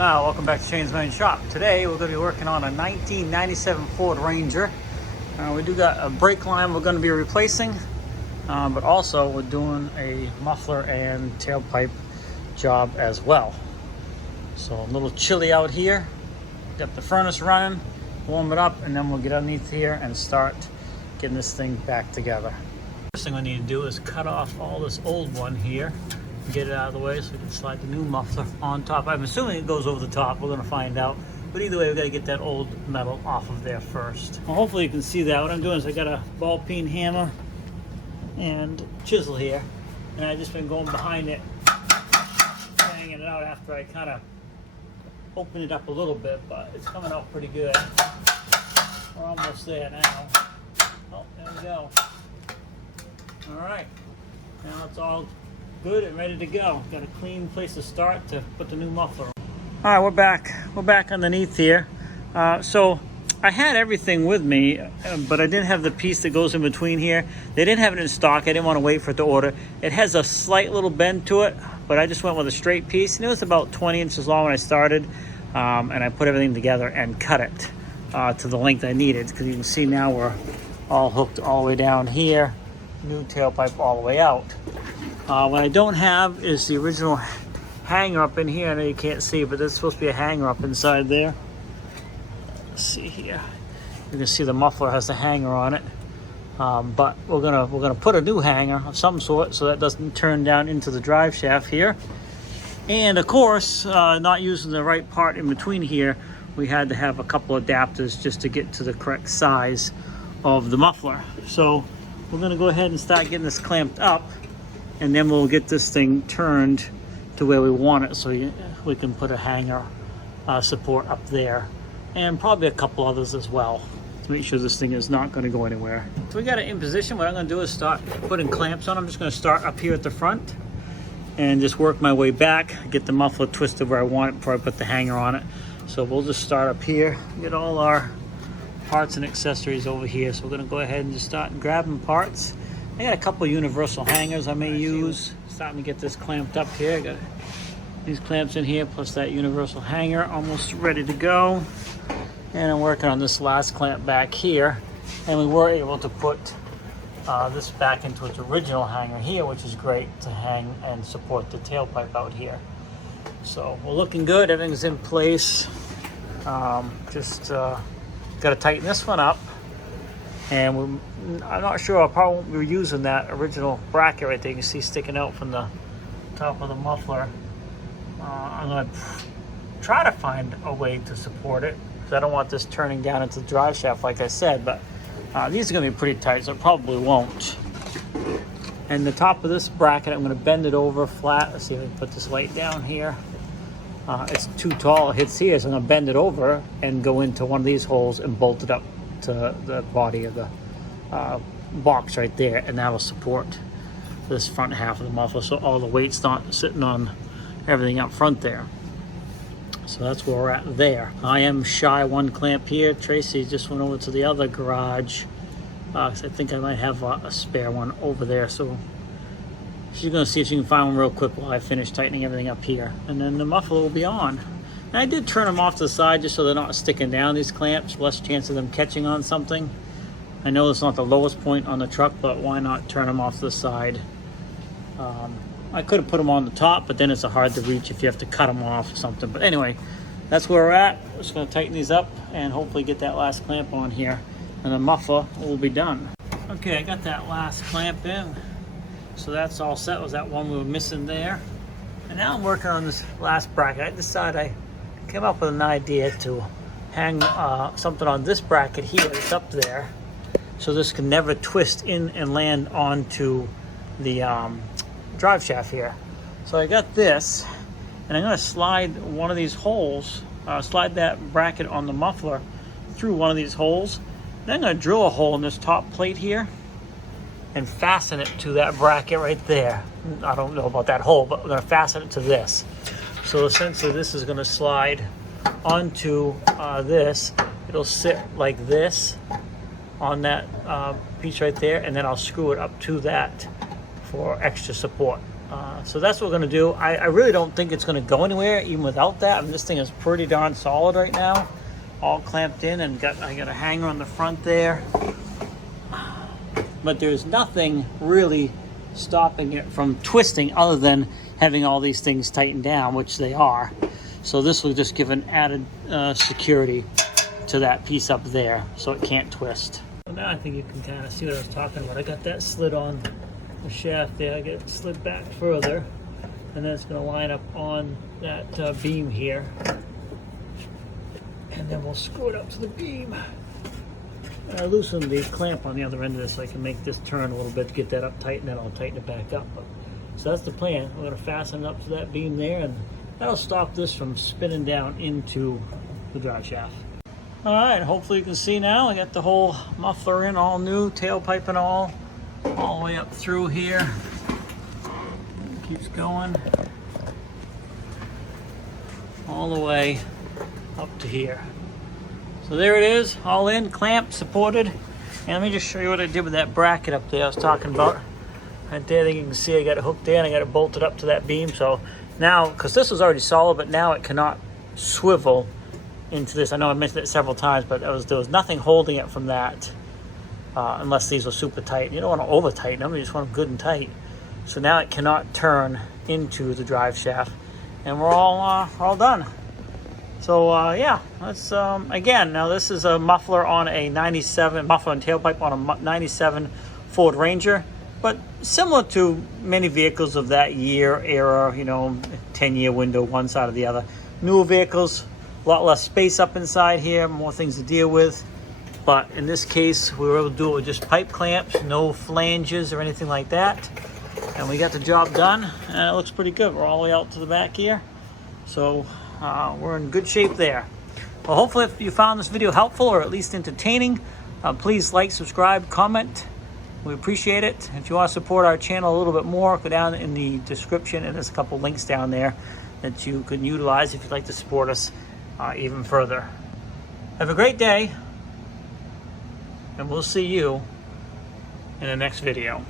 Welcome back to Shane's Main Shop. Today we're going to be working on a 1997 Ford Ranger. We do got a brake line we're going to be replacing, but also we're doing a muffler and tailpipe job as well. So a little chilly out here. Got the furnace running, warm it up, and then we'll get underneath here and start getting this thing back together. First thing we need to do is cut off all this old one here. Get it out of the way so we can slide the new muffler on top. I'm assuming it goes over the top. We're going to find out. But either way, we've got to get that old metal off of there first. Well, hopefully you can see that. What I'm doing is I got a ball peen hammer and chisel here. And I've just been going behind it, banging it out after I kind of open it up a little bit. But it's coming out pretty good. We're almost there now. Oh, there we go. All right. Now it's all good and ready to go. Got a clean place to start to put the new muffler on. All right, we're back. We're back underneath here. So I had everything with me, but I didn't have the piece that goes in between here. They didn't have it in stock. I didn't want to wait for it to order. It has a slight little bend to it, but I just went with a straight piece, and it was about 20 inches long when I started, and I put everything together and cut it to the length I needed, because you can see now we're all hooked all the way down here. New tailpipe all the way out. What I don't have is the original hanger up in here. I know you can't see, but there's supposed to be a hanger up inside there. Let's see here. You can see the muffler has the hanger on it. But we're gonna put a new hanger of some sort so that doesn't turn down into the drive shaft here. And of course, not using the right part in between here, we had to have a couple adapters just to get to the correct size of the muffler. So we're gonna go ahead and start getting this clamped up, and then we'll get this thing turned to where we want it, so we can put a hanger support up there, and probably a couple others as well, to make sure this thing is not going to go anywhere. So we got it in position. What I'm going to do is start putting clamps on. I'm just going to start up here at the front and just work my way back, get the muffler twisted where I want it before I put the hanger on it. So we'll just start up here, get all our parts and accessories over here. So we're going to go ahead and just start grabbing parts. I got a couple universal hangers I may use. Starting to get this clamped up here. I got these clamps in here plus that universal hanger almost ready to go. And I'm working on this last clamp back here. And we were able to put this back into its original hanger here, which is great to hang and support the tailpipe out here. So we're looking good. Everything's in place. Just got to tighten this one up. And I'm not sure, I probably won't be using that original bracket right there you can see sticking out from the top of the muffler. I'm going to try to find a way to support it, because I don't want this turning down into the drive shaft like I said, but these are going to be pretty tight, so it probably won't. And the top of this bracket, I'm going to bend it over flat. Let's see if I can put this light down here. It's too tall, it hits here, so I'm going to bend it over and go into one of these holes and bolt it up to the body of the box right there, and that'll support this front half of the muffler, so all the weight's not sitting on everything up front there. So that's where we're at there. I am shy one clamp here. Tracy just went over to the other garage, because I think I might have a spare one over there, so she's going to see if she can find one real quick while I finish tightening everything up here, and then the muffler will be on. And I did turn them off to the side just so they're not sticking down, these clamps, less chance of them catching on something. I know it's not the lowest point on the truck, but why not turn them off to the side? I could have put them on the top, but then it's hard to reach if you have to cut them off or something. But anyway, that's where we're at. We're just going to tighten these up and hopefully get that last clamp on here, and the muffler will be done. Okay, I got that last clamp in, so that's all set. Was that one we were missing there? And now I'm working on this last bracket. I decided I came up with an idea to hang something on this bracket here that's up there, so this can never twist in and land onto the drive shaft here. So I got this, and I'm going to slide one of these holes, slide that bracket on the muffler through one of these holes. Then I'm going to drill a hole in this top plate here and fasten it to that bracket right there. I don't know about that hole, but we're going to fasten it to this. So essentially this is going to slide onto this. It'll sit like this on that piece right there, and then I'll screw it up to that for extra support. So that's what we're going to do. I really don't think it's going to go anywhere even without that. I mean, this thing is pretty darn solid right now, all clamped in, and I got a hanger on the front there. But there's nothing really stopping it from twisting other than having all these things tightened down, which they are. So this will just give an added security to that piece up there so it can't twist. So now I think you can kind of see what I was talking about. I got that slid on the shaft there. I get it slid back further, and then it's going to line up on that beam here, and then we'll screw it up to the beam. I loosened the clamp on the other end of this so I can make this turn a little bit to get that up tight, and then I'll tighten it back up. So that's the plan. We're going to fasten it up to that beam there, and that'll stop this from spinning down into the drive shaft. All right, hopefully you can see now. I got the whole muffler in, all new, tailpipe and all the way up through here. It keeps going all the way up to here. So there it is, all in, clamped, supported. And let me just show you what I did with that bracket up there I was talking about. Right there, you can see I got it hooked there and I got it bolted up to that beam. So now, because this was already solid, but now it cannot swivel into this. I know I mentioned it several times, but there was nothing holding it from that unless these were super tight. You don't want to over tighten them, you just want them good and tight. So now it cannot turn into the drive shaft. And we're all done. So yeah, let's again, now this is a muffler on a 97, muffler and tailpipe on a 97 Ford Ranger, but similar to many vehicles of that era, you know, 10-year window, one side or the other. Newer vehicles, a lot less space up inside here, more things to deal with. But in this case, we were able to do it with just pipe clamps, no flanges or anything like that. And we got the job done, and it looks pretty good. We're all the way out to the back here. So we're in good shape there. Well, hopefully if you found this video helpful or at least entertaining, please like, subscribe, comment. We appreciate it. If you want to support our channel a little bit more, go down in the description and there's a couple links down there that you can utilize if you'd like to support us even further. Have a great day, and we'll see you in the next video.